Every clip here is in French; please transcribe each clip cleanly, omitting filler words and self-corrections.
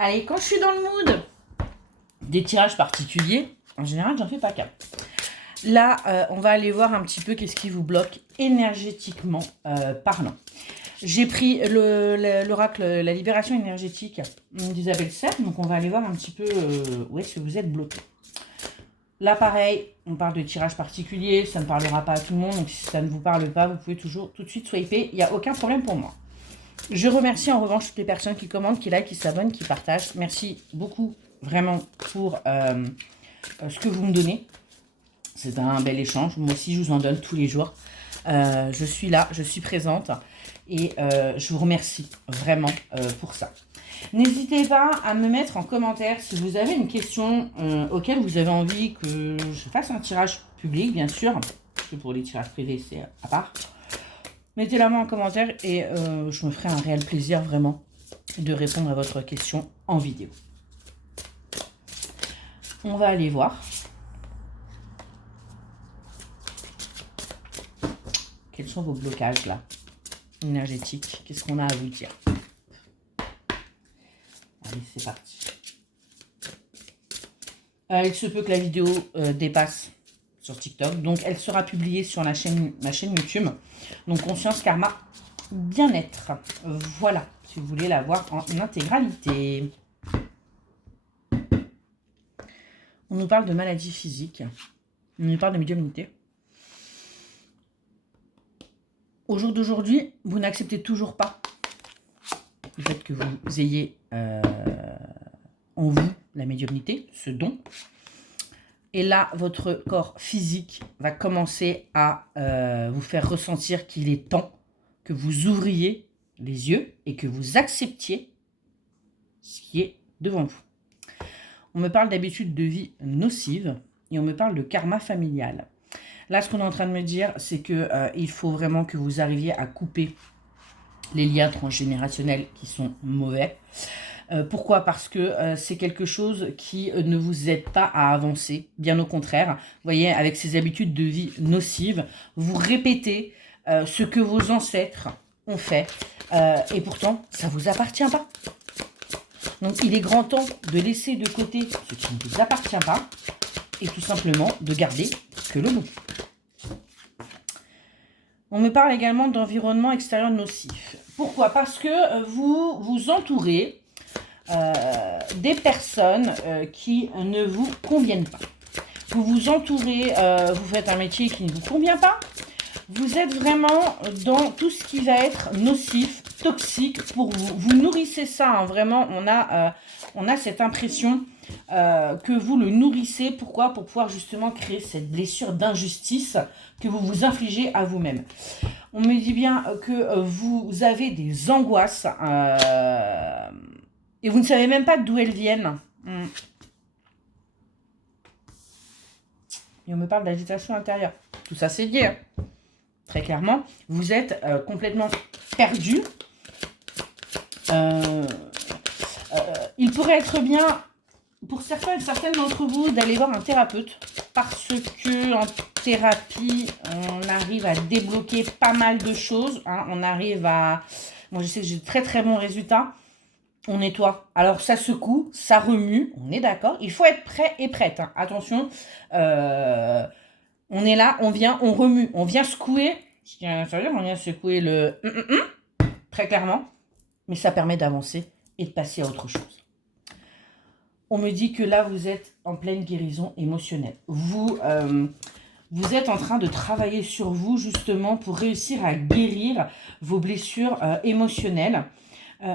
Allez, quand je suis dans le mood des tirages particuliers, en général, j'en fais pas qu'un. Là, on va aller voir un petit peu qu'est-ce qui vous bloque énergétiquement parlant. J'ai pris l'oracle La Libération énergétique d'Isabelle Serre, donc on va aller voir un petit peu où est-ce que vous êtes bloqué. Là, pareil, on parle de tirage particulier, ça ne parlera pas à tout le monde, donc si ça ne vous parle pas, vous pouvez toujours tout de suite swiper, il n'y a aucun problème pour moi. Je remercie en revanche toutes les personnes qui commentent, qui like, qui s'abonnent, qui partagent. Merci beaucoup, vraiment, pour ce que vous me donnez. C'est un bel échange. Moi aussi, je vous en donne tous les jours. Je suis là, je suis présente et je vous remercie vraiment pour ça. N'hésitez pas à me mettre en commentaire si vous avez une question auquel vous avez envie que je fasse un tirage public, bien sûr. Parce que pour les tirages privés, c'est à part. Mettez-la moi en commentaire et je me ferai un réel plaisir vraiment de répondre à votre question en vidéo. On va aller voir. Quels sont vos blocages là, énergétiques? Qu'est-ce qu'on a à vous dire? Allez, c'est parti. Il se peut que la vidéo dépasse sur TikTok, donc elle sera publiée sur ma chaîne YouTube. Donc conscience, karma, bien-être. Voilà, si vous voulez la voir en intégralité. On nous parle de maladies physiques. On nous parle de médiumnité. Au jour d'aujourd'hui, vous n'acceptez toujours pas le fait que vous ayez en vous la médiumnité, ce don. Et là, votre corps physique va commencer à vous faire ressentir qu'il est temps que vous ouvriez les yeux et que vous acceptiez ce qui est devant vous. On me parle d'habitudes de vie nocives et on me parle de karma familial. Là, ce qu'on est en train de me dire, c'est que il faut vraiment que vous arriviez à couper les liens transgénérationnels qui sont mauvais. Pourquoi? Parce que c'est quelque chose qui ne vous aide pas à avancer, bien au contraire. Vous voyez, avec ces habitudes de vie nocives, vous répétez ce que vos ancêtres ont fait et pourtant, ça ne vous appartient pas. Donc, il est grand temps de laisser de côté ce qui ne vous appartient pas et tout simplement de garder que le bon. On me parle également d'environnement extérieur nocif. Pourquoi? Parce que vous vous entourez des personnes qui ne vous conviennent pas. Vous vous entourez, vous faites un métier qui ne vous convient pas. Vous êtes vraiment dans tout ce qui va être nocif, toxique pour vous. Vous nourrissez ça, hein, vraiment, on a cette impression que vous le nourrissez. Pourquoi? Pour pouvoir justement créer cette blessure d'injustice que vous vous infligez à vous-même. On me dit bien que vous avez des angoisses et vous ne savez même pas d'où elles viennent. Et on me parle d'agitation intérieure. Tout ça, c'est dit. Hein. Très clairement, vous êtes complètement perdu. Il pourrait être bien, pour certaines d'entre vous, d'aller voir un thérapeute. Parce que en thérapie, on arrive à débloquer pas mal de choses. Hein. On arrive à... Moi, je sais que j'ai de très très bons résultats. On nettoie. Alors, ça secoue, ça remue. On est d'accord. Il faut être prêt et prête. Hein. Attention. On est là, on vient, on remue. On vient secouer. Ce qui est à l'intérieur, on vient secouer le... Très clairement. Mais ça permet d'avancer et de passer à autre chose. On me dit que là, vous êtes en pleine guérison émotionnelle. Vous êtes en train de travailler sur vous, justement, pour réussir à guérir vos blessures émotionnelles.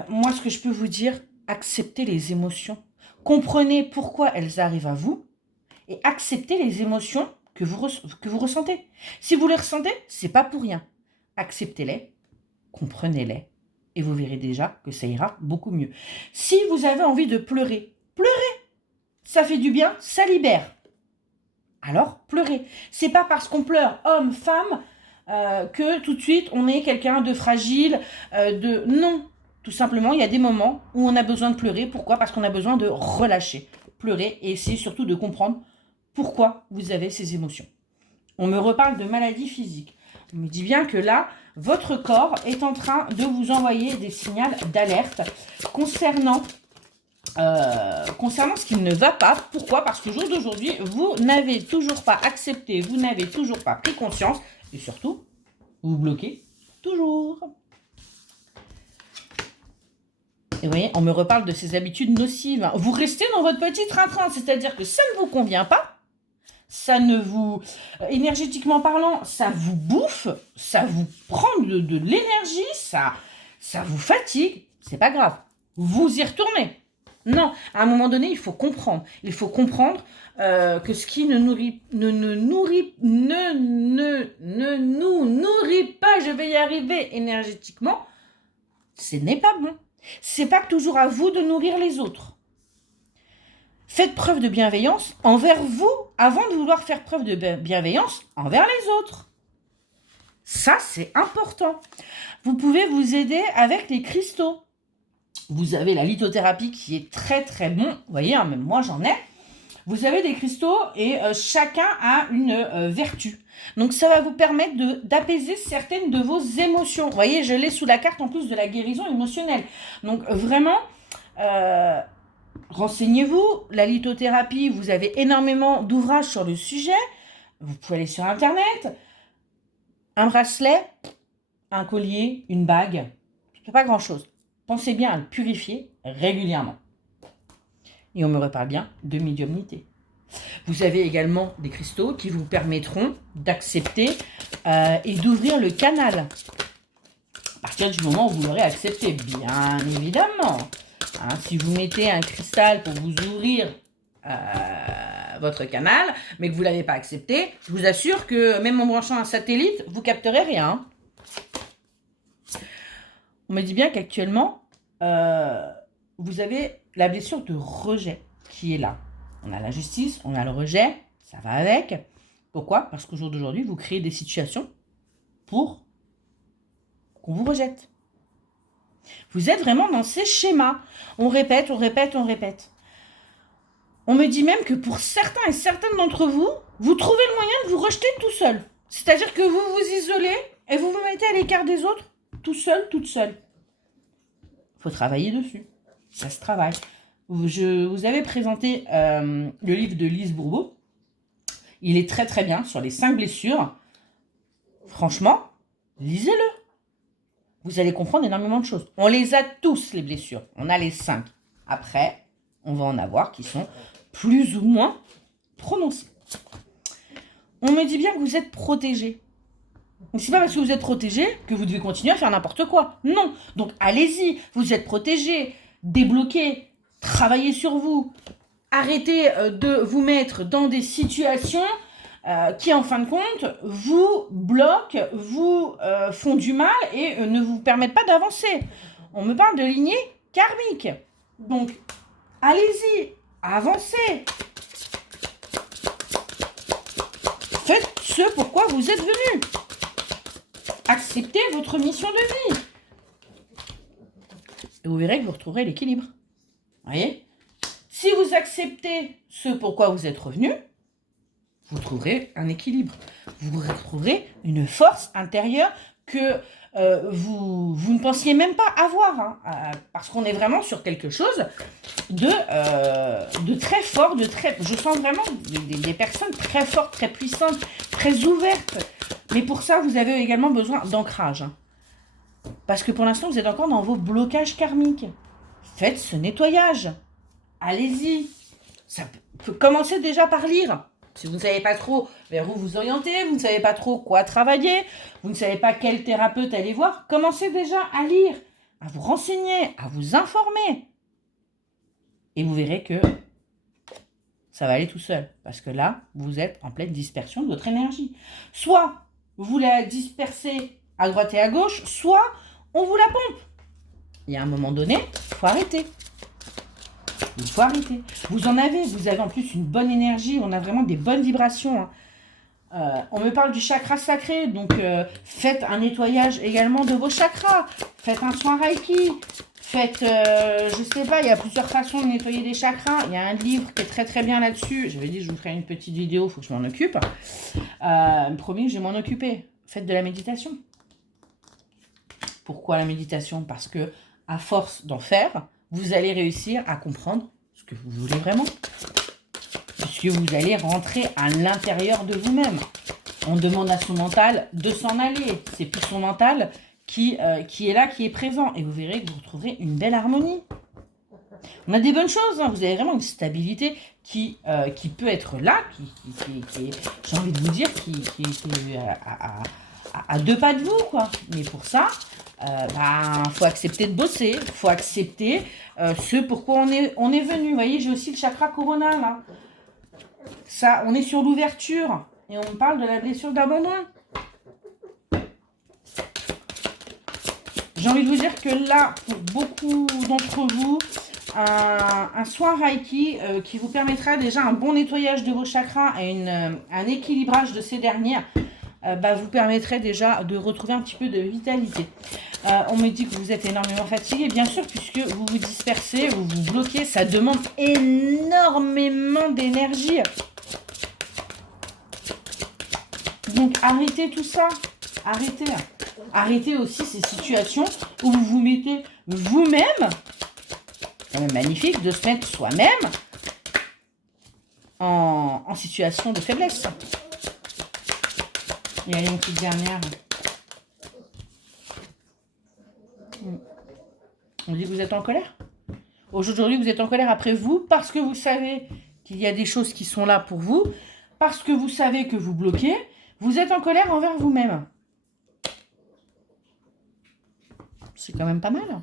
Moi, ce que je peux vous dire, acceptez les émotions. Comprenez pourquoi elles arrivent à vous et acceptez les émotions que vous ressentez. Si vous les ressentez, c'est pas pour rien. Acceptez-les, comprenez-les et vous verrez déjà que ça ira beaucoup mieux. Si vous avez envie de pleurer, pleurez. Ça fait du bien, ça libère. Alors, pleurez. C'est pas parce qu'on pleure, homme, femme, que tout de suite, on est quelqu'un de fragile, Non. Tout simplement, il y a des moments où on a besoin de pleurer. Pourquoi? Parce qu'on a besoin de relâcher. Pleurer et essayer surtout de comprendre pourquoi vous avez ces émotions. On me reparle de maladies physiques. On me dit bien que là, votre corps est en train de vous envoyer des signaux d'alerte concernant concernant ce qui ne va pas. Pourquoi? Parce qu'au jour d'aujourd'hui, vous n'avez toujours pas accepté, vous n'avez toujours pas pris conscience, et surtout, vous bloquez toujours. Et vous voyez, on me reparle de ces habitudes nocives. Vous restez dans votre petit train-train, c'est-à-dire que ça ne vous convient pas, ça ne vous... énergétiquement parlant, ça vous bouffe, ça vous prend de l'énergie, ça vous fatigue, c'est pas grave. Vous y retournez. Non, à un moment donné, il faut comprendre. Il faut comprendre que ce qui ne nous nourrit pas, je vais y arriver énergétiquement, ce n'est pas bon. C'est pas toujours à vous de nourrir les autres. Faites preuve de bienveillance envers vous avant de vouloir faire preuve de bienveillance envers les autres. Ça, c'est important. Vous pouvez vous aider avec les cristaux. Vous avez la lithothérapie qui est très très bon. Vous voyez, hein, même moi j'en ai. Vous avez des cristaux et chacun a une vertu. Donc ça va vous permettre d'apaiser certaines de vos émotions. Vous voyez, je l'ai sous la carte en plus de la guérison émotionnelle. Donc vraiment, renseignez-vous. La lithothérapie, vous avez énormément d'ouvrages sur le sujet. Vous pouvez aller sur Internet. Un bracelet, un collier, une bague, c'est pas grand-chose. Pensez bien à le purifier régulièrement. Et on me reparle bien de médiumnité. Vous avez également des cristaux qui vous permettront d'accepter et d'ouvrir le canal. À partir du moment où vous l'aurez accepté, bien évidemment. Hein, si vous mettez un cristal pour vous ouvrir votre canal, mais que vous ne l'avez pas accepté, je vous assure que même en branchant un satellite, vous ne capterez rien. On me dit bien qu'actuellement, vous avez la blessure de rejet qui est là. On a la justice, on a le rejet, ça va avec. Pourquoi? Parce qu'au jour d'aujourd'hui, vous créez des situations pour qu'on vous rejette. Vous êtes vraiment dans ces schémas. On répète, on répète, on répète. On me dit même que pour certains et certaines d'entre vous, vous trouvez le moyen de vous rejeter tout seul. C'est-à-dire que vous vous isolez et vous vous mettez à l'écart des autres, tout seul, toute seule. Il faut travailler dessus. Ça se travaille. Je vous avais présenté le livre de Lise Bourbeau. Il est très très bien sur les 5 blessures. Franchement, lisez-le. Vous allez comprendre énormément de choses. On les a tous, les blessures. On a les 5. Après, on va en avoir qui sont plus ou moins prononcées. On me dit bien que vous êtes protégé. C'est pas parce que vous êtes protégé que vous devez continuer à faire n'importe quoi. Non. Donc allez-y, vous êtes protégé, débloquez, travaillez sur vous. Arrêtez de vous mettre dans des situations qui, en fin de compte, vous bloquent, vous font du mal et ne vous permettent pas d'avancer. On me parle de lignée karmique. Donc, allez-y, avancez. Faites ce pourquoi vous êtes venu. Acceptez votre mission de vie. Et vous verrez que vous retrouverez l'équilibre. Vous voyez? Si vous acceptez ce pourquoi vous êtes revenu, vous trouverez un équilibre. Vous retrouverez une force intérieure que vous ne pensiez même pas avoir. Hein, parce qu'on est vraiment sur quelque chose de très fort, je sens vraiment des personnes très fortes, très puissantes, très ouvertes. Mais pour ça, vous avez également besoin d'ancrage. Hein. Parce que pour l'instant, vous êtes encore dans vos blocages karmiques. Faites ce nettoyage. Allez-y. Ça peut commencer déjà par lire. Si vous ne savez pas trop vers où vous orienter, vous ne savez pas trop quoi travailler, vous ne savez pas quel thérapeute aller voir, commencez déjà à lire, à vous renseigner, à vous informer. Et vous verrez que ça va aller tout seul. Parce que là, vous êtes en pleine dispersion de votre énergie. Soit vous la dispersez à droite et à gauche, soit on vous la pompe. Il y a un moment donné, il faut arrêter. Il faut arrêter. Vous avez en plus une bonne énergie, on a vraiment des bonnes vibrations. Hein. On me parle du chakra sacré, donc faites un nettoyage également de vos chakras. Faites un soin Reiki. Faites, je sais pas, il y a plusieurs façons de nettoyer des chakras. Il y a un livre qui est très très bien là-dessus. J'avais dit je vous ferai une petite vidéo, il faut que je m'en occupe. Promis, je vais m'en occuper. Faites de la méditation. Pourquoi la méditation? Parce que à force d'en faire, vous allez réussir à comprendre ce que vous voulez vraiment. Puisque vous allez rentrer à l'intérieur de vous-même. On demande à son mental de s'en aller. C'est plus son mental qui est là, qui est présent. Et vous verrez que vous retrouverez une belle harmonie. On a des bonnes choses. Hein. Vous avez vraiment une stabilité qui peut être là, j'ai envie de vous dire, qui est à 2 pas de vous, quoi. Mais pour ça, faut accepter de bosser. Faut accepter ce pourquoi on est venu. Vous voyez, j'ai aussi le chakra corona, là. Ça, on est sur l'ouverture. Et on me parle de la blessure d'abandon. J'ai envie de vous dire que là, pour beaucoup d'entre vous, un soin Reiki qui vous permettra déjà un bon nettoyage de vos chakras et un équilibrage de ces dernières, vous permettrait déjà de retrouver un petit peu de vitalité. On me dit que vous êtes énormément fatigué, bien sûr, puisque vous vous dispersez, vous vous bloquez, ça demande énormément d'énergie. Donc arrêtez tout ça, arrêtez. Arrêtez aussi ces situations où vous vous mettez vous-même, c'est quand même magnifique de se mettre soi-même en situation de faiblesse. Et allez, une petite dernière. On dit que vous êtes en colère. Aujourd'hui, vous êtes en colère après vous parce que vous savez qu'il y a des choses qui sont là pour vous, parce que vous savez que vous bloquez. Vous êtes en colère envers vous-même. C'est quand même pas mal.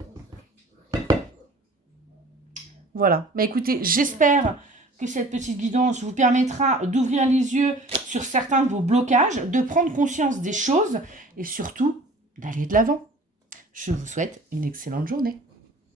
Voilà. Mais écoutez, j'espère que cette petite guidance vous permettra d'ouvrir les yeux sur certains de vos blocages, de prendre conscience des choses et surtout d'aller de l'avant. Je vous souhaite une excellente journée.